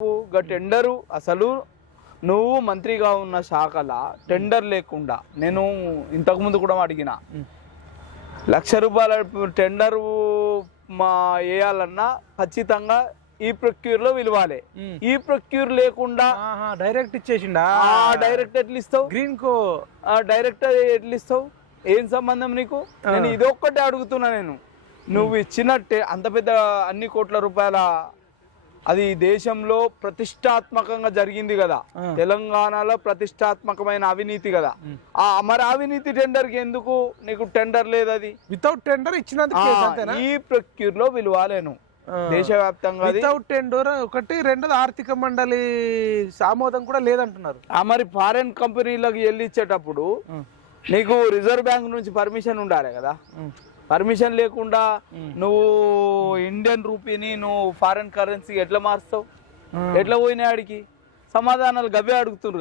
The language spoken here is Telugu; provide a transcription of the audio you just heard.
టెండరు అసలు నువ్వు మంత్రిగా ఉన్న శాఖల టెండర్ లేకుండా నేను ఇంతకుముందు కూడా అడిగిన ₹1,00,000 టెండర్ వేయాలన్నా ఖచ్చితంగా ఈ ప్రొక్యూర్లో పిలవాలి. ఈ ప్రొక్యూర్ లేకుండా డైరెక్ట్ ఇచ్చేసిండా? డైరెక్ట్ ఎట్లా ఇస్తావు? గ్రీన్ కో డైరెక్ట్ ఎట్లా ఇస్తావు? ఏం సంబంధం నీకు? నేను ఇదొక్కటే అడుగుతున్నా. నేను నువ్వు ఇచ్చినట్టే అంత పెద్ద అన్ని కోట్ల రూపాయల అది దేశంలో ప్రతిష్టాత్మకంగా జరిగింది కదా, తెలంగాణలో ప్రతిష్టాత్మకమైన అవినీతి కదా. మరి అవినీతి టెండర్ కి ఎందుకు నీకు టెండర్ లేదు? అది వితౌట్ టెండర్ ఇచ్చినందుకు ఈ ప్రొక్యూర్ లో విలువలేను దేశవ్యాప్తంగా వితౌట్ టెండర్ ఒకటి, రెండోది ఆర్థిక మండలి ఆమోదం కూడా లేదంటున్నారు. మరి ఫారెన్ కంపెనీలకు వెళ్ళి ఇచ్చేటప్పుడు నీకు రిజర్వ్ బ్యాంక్ నుంచి పర్మిషన్ ఉండాలి కదా. పర్మిషన్ లేకుండా నువ్వు ఇండియన్ రూపీని నువ్వు ఫారెన్ కరెన్సీ ఎట్లా మారుస్తావు? ఎట్లా పోయినా ఆడికి సమాధానాలు గవ్వే అడుగుతున్నారు.